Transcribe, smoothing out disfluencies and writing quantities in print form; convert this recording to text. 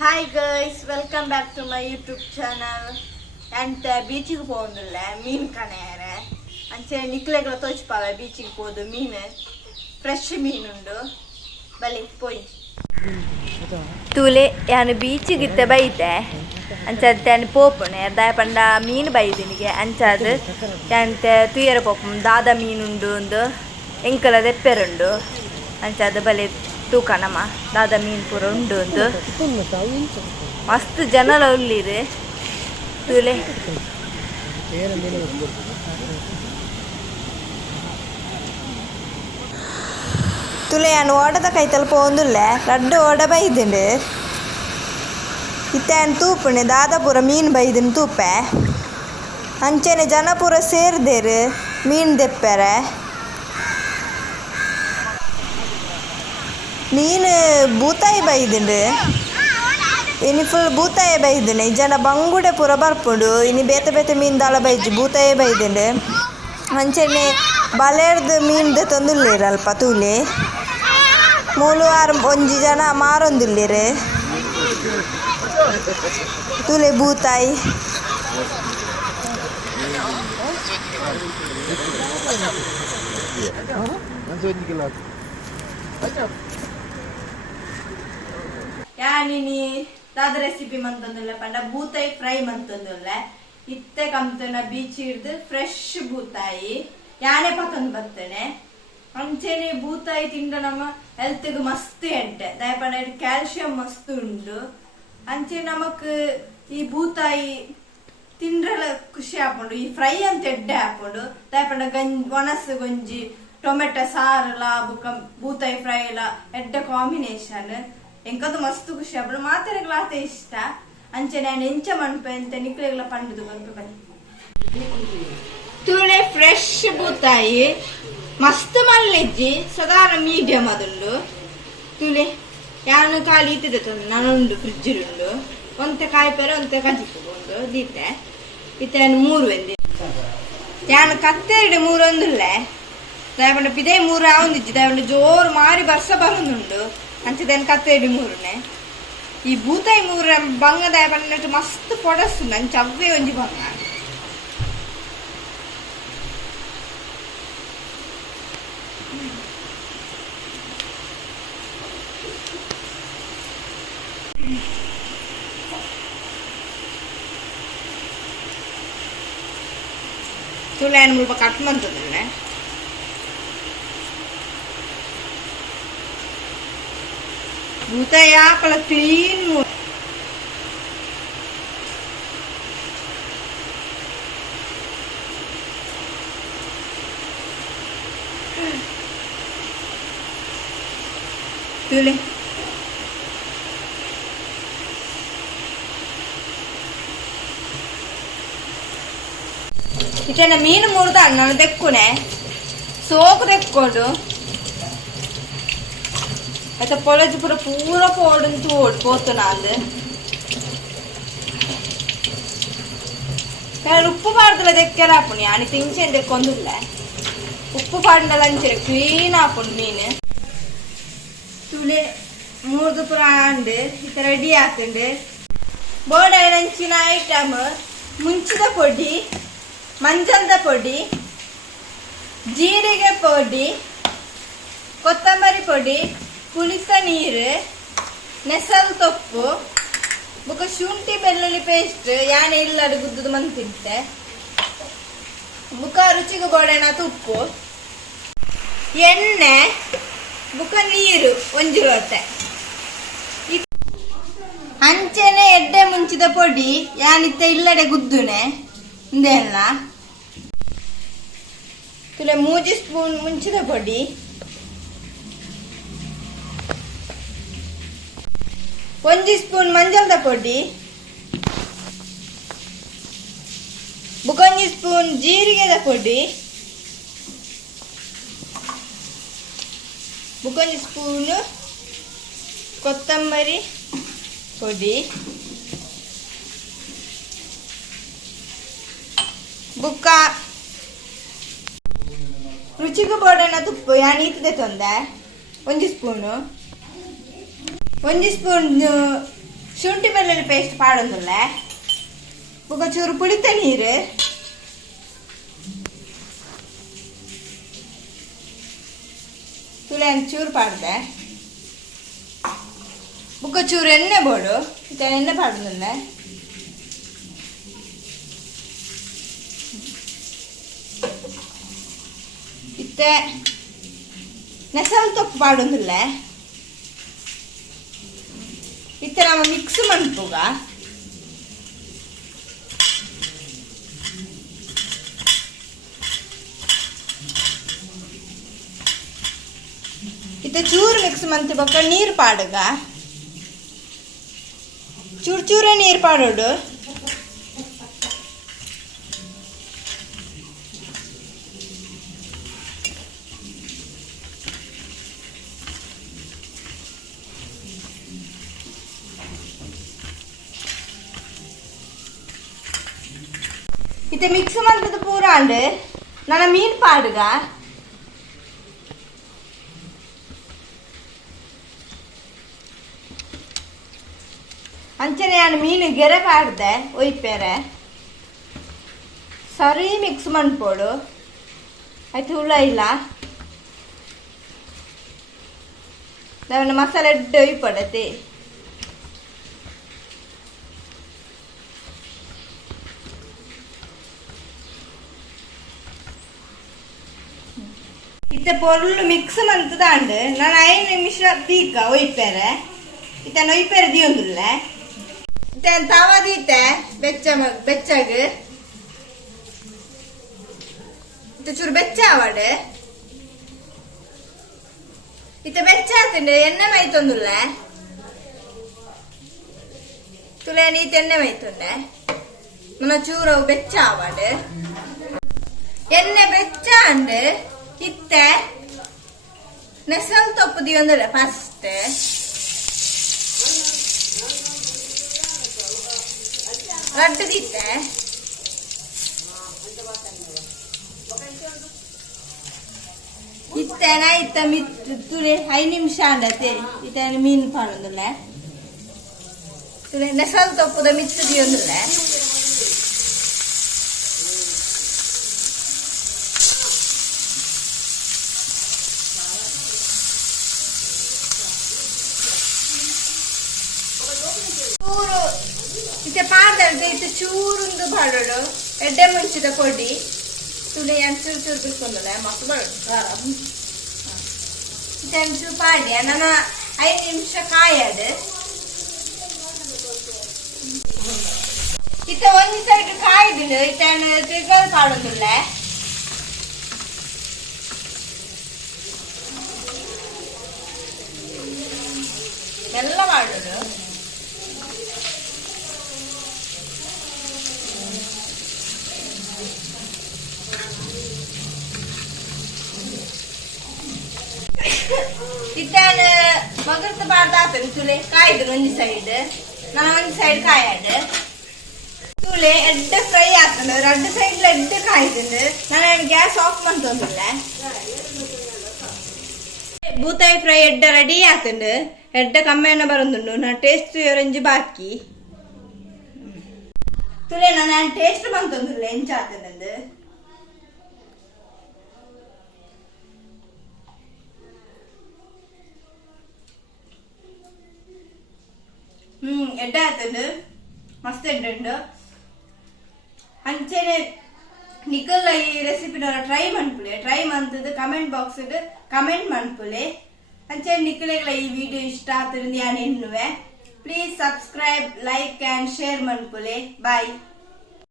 Hi guys, welcome back to my YouTube channel. ಎಂತ ಬೀಚಿಗೆ പോകുന്നില്ല ಮೀನು ಕಣೆಯರೆ ಅಂಚೆ ನಿಕ್ಲೆಗಳ ತೋಚಿಪಾವೆ ಬೀಚಿಗೆ ಹೋದು ಮೀನು ಫ್ರೆಶ್ ಮೀನುಂಡು ಬಲಿ ಪೋಯಿ ತೂಲೆ ಯಾನು ಬೀಚಿಗಿತ್ತೆ ಬೈತೆ ಅಂಚೆ ಪೋಪುನೆ ದಾಯ ಪಂಡ ಮೀನು ಬೈದಿನಿಗೆ ಅಂಚಾದ ಎಂತೆ ತುಯ್ಯರ ಪೋಪು ದಾದ ಮೀನುಂಡು ಒಂದು ಎಂಕಲ ದೆಪ್ಪೆರುಂಡು ಅಂಚಾದ ಬಲಿ ತೂಕನಮ್ಮ ದಾದ ಮೀನು ಪೂರ ಉಂಡು ಒಂದು ಮಸ್ತ್ ಜನಲ ಉಳ್ಳಿರು ತೂಲೆ ತುಲೆ ನಾನು ಓಡದ ಕೈ ತಲುಪ ಒಂದುಲ್ಲೆ ರಡ್ಡು ಓಡ ಬೈದಿಂಡು ಇತ್ತೇನು ತೂಪುಣೆ ದಾದಾಪುರ ಮೀನು ಬೈದಿನ ತೂಪೆ ಅಂಚೆನೆ ಜನ ಪೂರ ಸೇರ್ದೇರು ಮೀನು ದೆಪ್ಪೆರೆ ಮೀನು ಬೂತಾಯಿ ಬೈದಿಂಡು ಇನ್ನು ಫುಲ್ ಬೂತಾಯಿ ಬೈದಿನಿ ಜನ ಬಂಗುಡೆ ಪೂರ ಬರ್ಪುಂಡು ಇನ್ನು ಬೇತೆ ಬೇತೆ ಮೀನು ದಾಳ ಬೈಜಿ ಬೂತಾಯಿ ಬೈದಿಂಡು ಅಂಚೆನೆ ಬಲೆರ್ದು ಮೀನ್ದು ತಂದುಲ್ಲೇರು ಅಲ್ಪ ತೂಲಿ ಮೂಲು ಆರು ಒಂಜಿ ಜನ ಮಾರೊಂದುಲ್ಲೇರು ತೂಲೆ ಬೂತಾಯಿ ಯಾನಿನಿ ದಾದ ರೆಸಿಪಿ ಮಂತಂದುಲ್ಲ ಪಂಡ ಬೂತಾಯಿ ಫ್ರೈ ಮಂತಂದುಲ್ಲ ಇತ್ತೆ ಕಂತನ ಬೀಚ್ ಹಿಡ್ದು ಫ್ರೆಶ್ ಬೂತಾಯಿ ಯಾನೆ ಪತಂದು ಬರ್ತೇನೆ ಅಂಚೆನೆ ಬೂತಾಯಿ ತಿಂಡ ನಮ್ಮ ಹೆಲ್ತ್ಗೆ ಮಸ್ತ್ ಎಂಟೆ ದಯಪಂಡ ಕ್ಯಾಲ್ಸಿಯಂ ಮಸ್ತ್ ಉಂಡು ಅಂಚೆ ನಮಕ್ ಈ ಬೂತಾಯಿ ತಿಂಡ್ರಲ ಖುಷಿ ಆಪುಂಡು ಈ ಫ್ರೈ ಅಂತ ಎಡ್ಡೆ ಆಪುಂಡು ದಯಪಂಡ ಒಣಸ್ ಗಂಜಿ ಟೊಮೆಟೊ ಸಾರಲ ಬುಕ್ಕ ಬೂತಾಯಿ ಫ್ರೈ ಎಲ್ಲ ಎಡ್ಡೆ ಕಾಂಬಿನೇಷನ್ ಎಂಕದು ಮಸ್ತ್ ಖುಷಿ ಆಪುಂಡು ಮಾತೆರೆಗ್ಲ ಆತ ಇಷ್ಟ ಅಂಚೆ ನಾನು ಎಂಚ ಮನ್ಪೆ ಅಂತ ನಿಕ್ಲೆಗ್ಲ ಪಂಡುದು ಮನ್ಪೆ ಬನ್ನಿ ತುಳೆ ಫ್ರೆಶ್ ಬೂತಾಯಿ ಮಸ್ತ್ ಮಲ್ಲಿಜ್ಜಿ ಸಾಧಾರಣ ಮೀಡಿಯಂ ಅದುಂಡು ತುಳೆ ಯಾನು ಖಾಲಿ ಇತ್ತಿದೆ ತಂದು ನಾನುಂಡು ಫ್ರಿಜ್ಜಿರುಂಡು ಒಂತೆ ಕಾಯಿ ಪೇರ ಒಂತೆ ಕಜಿಕೊಂಡು ದೀತೆ ಇತ್ತೆ ಮೂರು ಎಂದಿ ಯಾನು ಕತ್ತೆರಡು ಮೂರು ಒಂದುಲ್ಲೆ ದಯಪಂಡ ಪಿದೇ ಮೂರು ಆವಂದಿಜ್ಜಿ ದಯಪಂಡ ಜೋರು ಮಾರಿ ಬರ್ಸ ಬರುಂದುಂಡು ಅಂಚೆದೇನು ಕತ್ತೆರಡು ಮೂರುನೆ ಈ ಬೂತಾಯಿ ಮೂರ ಬಂಗ ದಯಪಂಡ ಮಸ್ತ್ ಪೊಡಸ್ಸುಂಡು ಅಂಚ ಅವ್ವೇ ಒಂಜಿ ಬಂಗ ತುಳೇನು ಮುಲ್ಪ ಕಟ್ ಮಾಡ್ತದಲ್ಲೇ ಬೂತಾಯಿ ಆಕಳ ಕ್ಲೀನ್ ತುಳಿ ಇಟ್ಟೆನ ಮೀನು ಮುರಿದ ನಾನು ತೆಕ್ಕುನೆ ಸೋಕು ತೆಕ್ಕೊಂಡು ಆಯ್ತಾ ಪೊಲಜಿ ಪೂರ ಪೋಡಂತೂ ಓಡ್ಕೋತು ನಾನು ಉಪ್ಪು ಪಾಡ್ದಲ್ಲ ತೆಕ್ಕರ ಹಾಪುಣಿ ಆನಿ ತಿಂಚೆನ್ ತೆಕ್ಕೊಂದಿಲ್ಲ ಉಪ್ಪು ಪಾಡ್ದಲ್ಲ ಅಂಚೆ ಕ್ಲೀನ್ ಹಾಪುಂಡು ಮೀನು ತುಳೆ ಮೂರ್ದು ಪುರ ಆಂಡು ಇತ್ತ ರೆಡಿ ಆತುಂಡು ಬೋರ್ಡ್ ನಂಚಿನ ಐಟಮ್ ಮುಂಚಿದ ಪೊಡಿ ಮಂಜಲ್ದ ಪೊಡಿ ಜೀರಿಗೆ ಪೊಡಿ ಕೊತ್ತಂಬರಿ ಪೊಡಿ ಪುಳಿತ ನೀರು ನೆಸಲ್ ತೊಪ್ಪು ಬುಕ್ಕ ಶುಂಠಿ ಬೆಳ್ಳುಳ್ಳಿ ಪೇಸ್ಟ್ ಯಾನೆ ಇಲ್ಲದ ಗುದ್ದದು ಮಂತಿತ್ತೆ ಬುಕ್ಕ ರುಚಿಗೆ ಬೋಡಣ ತುಪ್ಪು ಎಣ್ಣೆ ಬುಕ್ಕ ನೀರು ಒಂಜಿ ಲೋಟೆ ಅಂಚೆನೆ ಎಡ್ಡೆ ಮುಂಚಿದ ಪೊಡಿ ಯಾನಿತ್ತ ಇಲ್ಲಡೆ ಗುದ್ದುನೆ ಇಂದೆಲ್ಲ ತುಲೆ 3 ಸ್ಪೂನ್ ಮುಂಚಿದ ಪೊಡಿ ಒಂಜಿ ಸ್ಪೂನ್ ಮಂಜಲ್ದ ಪೊಡಿ ಬುಕೊಂಜಿ ಸ್ಪೂನ್ ಜೀರಿಗೆದ ಪೊಡಿ ಬುಕೊಂಜಿ ಸ್ಪೂನ್ ಕೊತ್ತಂಬರಿ ಪೊಡಿ ಬುಕ್ಕ ರುಚಿಗೆ ಬೋಡಣ ತುಪ್ಪ ಯಾನ್ ಈತದೆ ತೊಂದೆ 1 ಸ್ಪೂನು 1 ಸ್ಪೂನ್ ಶುಂಠಿ ಬೆಳ್ಳುಳ್ಳಿ ಪೇಸ್ಟ್ ಪಾಡೊಂದುಲ್ಲ ಬೊಕ ಚೂರು ಪುಳಿತ ನೀರು ತುಳೆ ಚೂರು ಪಾಡ್ದೆ ಬೊಕ ಚೂರು ಎಣ್ಣೆ ಬೋಡು ಇತ್ತ ಎಣ್ಣೆ ಪಾಡೊಂದುಲ್ಲ ಇತ್ತೆ ನೆಸಲ್ ತೊಪ್ಪು ಪಾಡೊಂದುಲ್ಲ ಇತ್ತೆ ನಮ್ಮ ಮಿಕ್ಸ್ ಮನ್ಪುಗ ಇತ್ತೆ ಚೂರು ಮಿಕ್ಸ್ ಮಂತ್ ಬೊಕ್ಕ ನೀರು ಪಾಡುಗ ಚೂರು ಚೂರೇ ನೀರು ಪಾಡೋಡು ಇತ್ತೆ ಮಿಕ್ಸ್ ಮಂತದ ಪೂರಾಂಡು ನನ್ನ ಮೀನು ಪಾಡುಗ ಅಂಚನೆ ನಾನು ಮೀನು ಗೆರೆ ಪಾಡ್ದೆ ಒಯ್ಪೇರೆ ಸರಿ ಮಿಕ್ಸ್ ಮನ್ಪೋಡು ಆಯ್ತು ಹುಳ ಇಲ್ಲ ನಾನು ಮಸಾಲೆ ಎಡ್ಡೆ ಒಯ್ಪಡತ್ತೆ ಇತ್ತೆ ಪೊರ್ಲು ಮಿಕ್ಸ್ ಮಂತದಾಂಡು ನಾನು 5 ನಿಮಿಷ ತೀಕ ಒಯ್ಪೇರೆ ಇತ್ತೆ ಒಯ್ಪೇರೆ ದಿಯೊಂದುಲ್ಲ ಇತ್ತೆ ತವ ದೀತೆ ಬೆಚ್ಚಗ ಇತ್ತೆ ಚೂರು ಬೆಚ್ಚ ಆವಡು ಇತ್ತೆ ಬೆಚ್ಚ ಆತಂಡು ಎಣ್ಣೆ ಮೈತೊಂದುಲ್ಲ ತುಳೆ ನೀತ ಎಣ್ಣೆ ಮೈತುಂಡೆ ನನ್ನ ಚೂರು ಬೆಚ್ಚ ಆವಡು ಎಣ್ಣೆ ಬೆಚ್ಚ ಅಂಡು ಇತ್ತೆ ನೆಸಲ್ ತೊಪ್ಪು ದಿಯೊಂದುಲ್ಲ ಫಸ್ಟ್ ರಡ್ಡು ದಿತ್ತೆ ಇತ್ತೇನ ಇತ್ತ ತುಳೆ 5 ನಿಮಿಷ ಅಂಡತೆ ಇತ್ತ ಮೀನು ಪಾಡೊಂದುಲ್ಲ ತುಳೆ ನೆಸಲ್ ತೊಪ್ಪುದ ಮಿಚ್ಚ ದಿಯೊಂದುಲ್ಲ ಚೂರು ಇತ್ತೆ ಪಾಡ್ದೆ ಇತ್ತೆ ಚೂರುಂದು ಪಾಡೋಡು ಎಡ್ಡೆ ಮುಂಚಿದ ಪೊಡಿ ತುಳಿ ಚೂರು ಚೂರು ಬಿಡ್ಕೊಂಡಲ್ಲ ಮಕ್ಕಳು ಬರೋಡು ಇತ್ತೆ ಚೂರು ಪಾಡಿ ನಾನು 5 ನಿಮಿಷ ಕಾಯದು ಇತ್ತೆ ಒಂದು ಸೈಡ್ ಕಾಯ್ದು ಇತ್ತೆ ತಿರ್ಗಲ್ ಪಾಡೋದಿಲ್ಲ ಎಲ್ಲ ಮಾಡೋದು ಇತ್ತಾನ ಮಗರ್ತ ಬಾರ್ದಾತ ತುಳೆ ಕಾಯ್ದು ಒಂದು ಸೈಡ್ ನಾನು ಒಂದು ಸೈಡ್ ಕಾಯಡು ತುಳೆ ಎಡ್ಡ ಫ್ರೈ ಆಗ್ತದೆ 2 ಸೈಡ್ ಎಡ್ಡ ಕಾಯ್ದು ನಾನು ಗ್ಯಾಸ್ ಆಫ್ ಮಾಡ್ತೊಂದಿಲ್ಲ ಬೂತಾಯಿ ಫ್ರೈ ಎಡ್ಡ ರೆಡಿ ಆಗ್ತಂಡು ಎಡ್ಡ ಕಮ್ಮಿಯನ್ನ ಬರೋದುಂಡು ನಾ ಟೇಸ್ಟ್ ರಂಜಿ ಬಾಕಿ ತುಳೆ ನಾನು ಟೇಸ್ಟ್ ಬಂತೊಂದಿಲ್ಲ ಎಂಚ ಆಗ್ತದಂದು ಎಡ್ಡ ಆಗ್ತಂಡು ಮಸ್ತ್ ಎಡ್ಡುಂಡು ಅಂಚೆನೆ ನಿಕಲ್ ಈ ರೆಸಿಪಿನ ಟ್ರೈ ಮನ್ಪುಲೆ ಟ್ರೈ ಮಂತದ್ದು ಕಮೆಂಟ್ ಬಾಕ್ಸ್ ಕಮೆಂಟ್ ಮನ್ಪುಲೆ ಅಂಚೆ ನಿಕಲೆಗಳ ಈ ವಿಡಿಯೋ ಇಷ್ಟ ಆಗ್ತಿருந்து ನಾನು ಎನ್ನುವೆ please subscribe like and share ಮನ್ಪುಲೆ ಬಾಯ್.